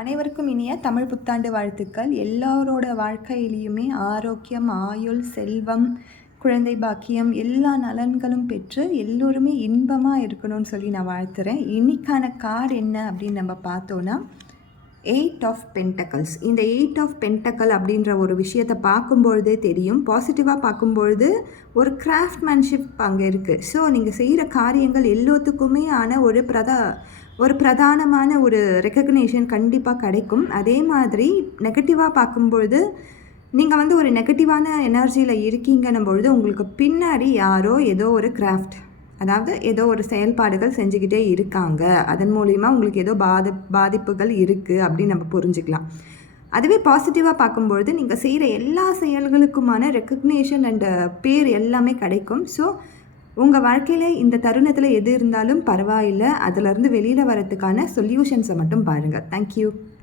அனைவருக்கும் இனிய தமிழ் புத்தாண்டு வாழ்த்துக்கள். எல்லாரோட வாழ்க்கையிலயுமே ஆரோக்கியம், ஆயுள், செல்வம், குழந்தை பாக்கியம் எல்லா நலன்களும் பெற்று எல்லோருமே இன்பமா இருக்கணும்னு சொல்லி நான் வாழ்த்துறேன். இன்னைக்கான கார்டு என்ன அப்படின்னு நம்ம பார்த்தோன்னா, 8 ஆஃப் பென்டக்கல்ஸ். இந்த 8 ஆஃப் பென்டக்கல் அப்படின்ற ஒரு விஷயத்தை பார்க்கும்பொழுதே தெரியும். பாசிட்டிவாக பார்க்கும்பொழுது ஒரு கிராஃப்ட்மேன்ஷிப் அங்கே இருக்குது. ஸோ நீங்கள் செய்கிற காரியங்கள் எல்லாத்துக்குமே ஆன ஒரு பிரதானமான ஒரு ரெக்கக்னேஷன் கண்டிப்பாக கிடைக்கும். அதே மாதிரி நெகட்டிவாக பார்க்கும்பொழுது நீங்கள் ஒரு நெகட்டிவான எனர்ஜியில் இருக்கீங்கன்னும் பொழுது உங்களுக்கு பின்னாடி யாரோ ஏதோ ஒரு கிராஃப்ட், அதாவது ஏதோ ஒரு செயல்பாடுகள் செஞ்சுக்கிட்டே இருக்காங்க, அதன் மூலிமா உங்களுக்கு ஏதோ பாதிப்புகள் இருக்குது அப்படின்னு நம்ம புரிஞ்சுக்கலாம். அதுவே பாசிட்டிவாக பார்க்கும்பொழுது நீங்கள் செய்கிற எல்லா செயல்களுக்குமான ரெக்கக்னேஷன் அண்ட் பேர் எல்லாமே கிடைக்கும். ஸோ உங்கள் வாழ்க்கையில் இந்த தருணத்தில் எது இருந்தாலும் பரவாயில்லை, அதிலேருந்து வெளியில் வரத்துக்கான சொல்யூஷன்ஸை மட்டும் பாருங்கள். தேங்க்யூ.